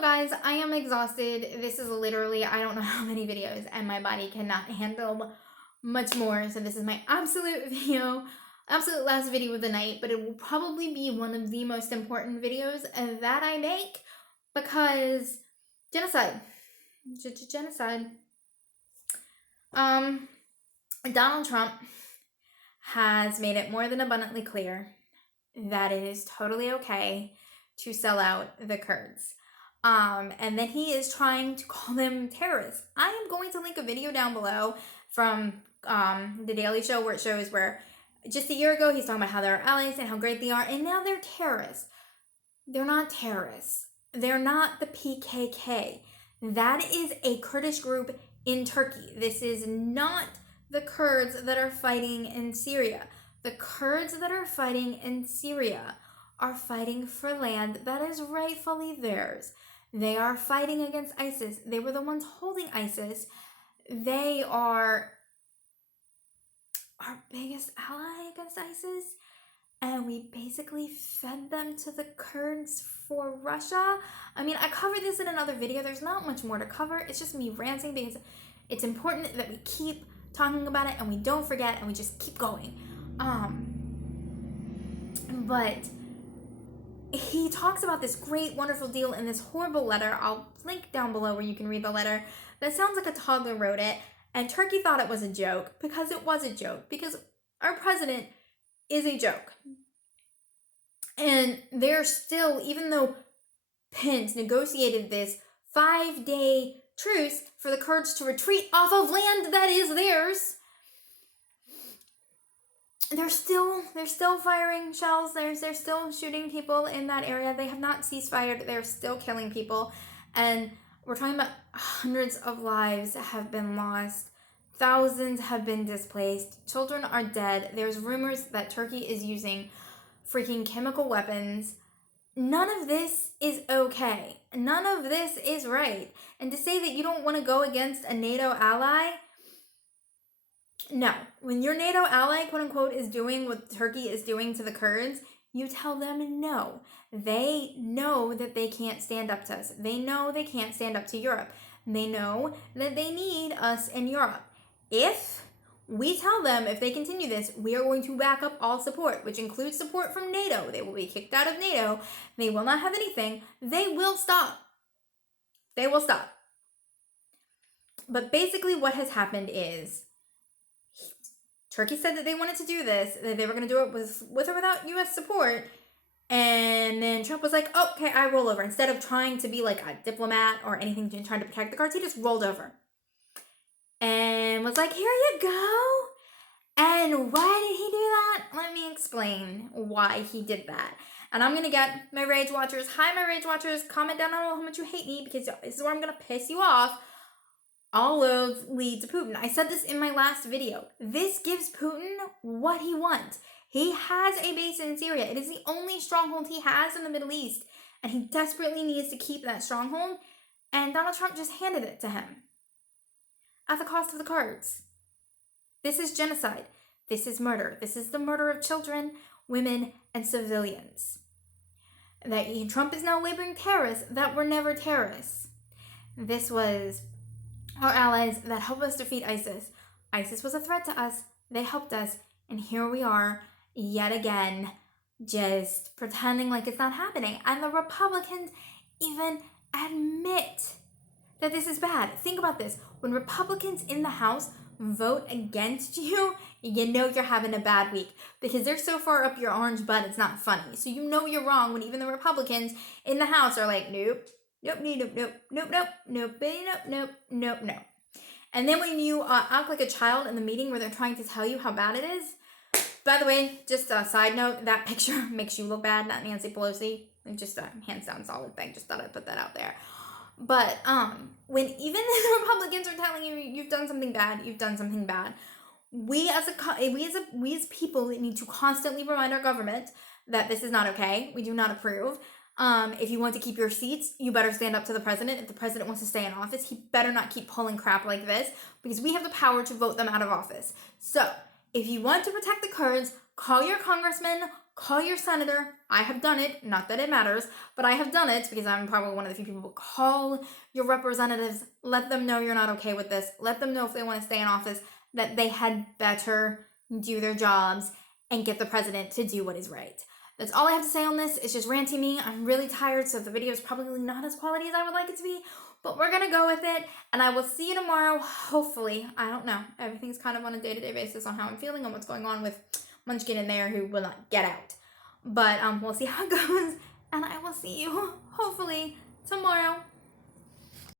Hello guys, I am exhausted. This is literally, I don't know how many videos, and my body cannot handle much more. So this is my absolute last video of the night, but it will probably be one of the most important videos that I make because genocide. Genocide. Donald Trump has made it more than abundantly clear that it is totally okay to sell out the Kurds. And then he is trying to call them terrorists. I am going to link a video down below from The Daily Show where it shows where just a year ago he's talking about how they're allies and how great they are, and now they're terrorists. They're not terrorists. They're not the PKK. That is a Kurdish group in Turkey. This is not the Kurds that are fighting in Syria. The Kurds that are fighting in Syria are fighting for land that is rightfully theirs. They are fighting against ISIS. They were the ones holding ISIS. They are our biggest ally against ISIS. And we basically fed them to the Kurds for Russia. I mean, I covered this in another video. There's not much more to cover. It's just me ranting because it's important that we keep talking about it and we don't forget and we just keep going. But he talks about this great, wonderful deal in this horrible letter. I'll link down below where you can read the letter. That sounds like a toddler wrote it. And Turkey thought it was a joke because it was a joke. Because our president is a joke. And they're still, even though Pence negotiated this 5-day truce for the Kurds to retreat off of land that is theirs, they're still firing shells. They're still shooting people in that area. They have not ceased fire. They're still killing people. And we're talking about hundreds of lives have been lost. Thousands have been displaced. Children are dead. There's rumors that Turkey is using freaking chemical weapons. None of this is okay. None of this is right. And to say that you don't want to go against a NATO ally, no. When your NATO ally, quote unquote, is doing what Turkey is doing to the Kurds, you tell them no. They know that they can't stand up to us. They know they can't stand up to Europe. They know that they need us in Europe. If we tell them if they continue this, we are going to back up all support, which includes support from NATO. They will be kicked out of NATO. They will not have anything. They will stop. They will stop. But basically what has happened is Turkey said that they wanted to do this, that they were going to do it with or without U.S. support. And then Trump was like, oh, okay, I roll over. Instead of trying to be like a diplomat or anything to trying to protect the Kurds, he just rolled over. And was like, here you go. And why did he do that? Let me explain why he did that. And I'm going to get my Rage Watchers. Hi, my Rage Watchers. Comment down below how much you hate me because this is where I'm going to piss you off. All roads lead to Putin. I said this in my last video. This gives Putin what he wants. He has a base in Syria. It is the only stronghold he has in the Middle East. And he desperately needs to keep that stronghold. And Donald Trump just handed it to him. At the cost of the Kurds. This is genocide. This is murder. This is the murder of children, women, and civilians. Trump is now labeling terrorists that were never terrorists. This was our allies that helped us defeat ISIS. ISIS was a threat to us. They helped us. And here we are, yet again, just pretending like it's not happening. And the Republicans even admit that this is bad. Think about this. When Republicans in the House vote against you, you know you're having a bad week because they're so far up your orange butt, it's not funny. So you know you're wrong when even the Republicans in the House are like, nope. Nope, nope, nope, nope, nope, nope, nope, nope, nope, nope. And then when you act like a child in the meeting where they're trying to tell you how bad it is, by the way, just a side note, that picture makes you look bad, not Nancy Pelosi. Just a hands down solid thing. Just thought I'd put that out there. But when even the Republicans are telling you you've done something bad, we as people need to constantly remind our government that this is not okay. We do not approve. If you want to keep your seats, you better stand up to the president. If the president wants to stay in office, he better not keep pulling crap like this because we have the power to vote them out of office. So if you want to protect the Kurds, call your congressman, call your senator. I have done it, not that it matters, but I have done it because I'm probably one of the few people who call your representatives, let them know you're not okay with this, let them know if they want to stay in office that they had better do their jobs and get the president to do what is right. That's all I have to say on this. It's just ranty me. I'm really tired, so the video is probably not as quality as I would like it to be, but we're gonna go with it, and I will see you tomorrow, hopefully. I don't know. Everything's kind of on a day-to-day basis on how I'm feeling and what's going on with Munchkin in there who will not get out. But we'll see how it goes, and I will see you, hopefully, tomorrow.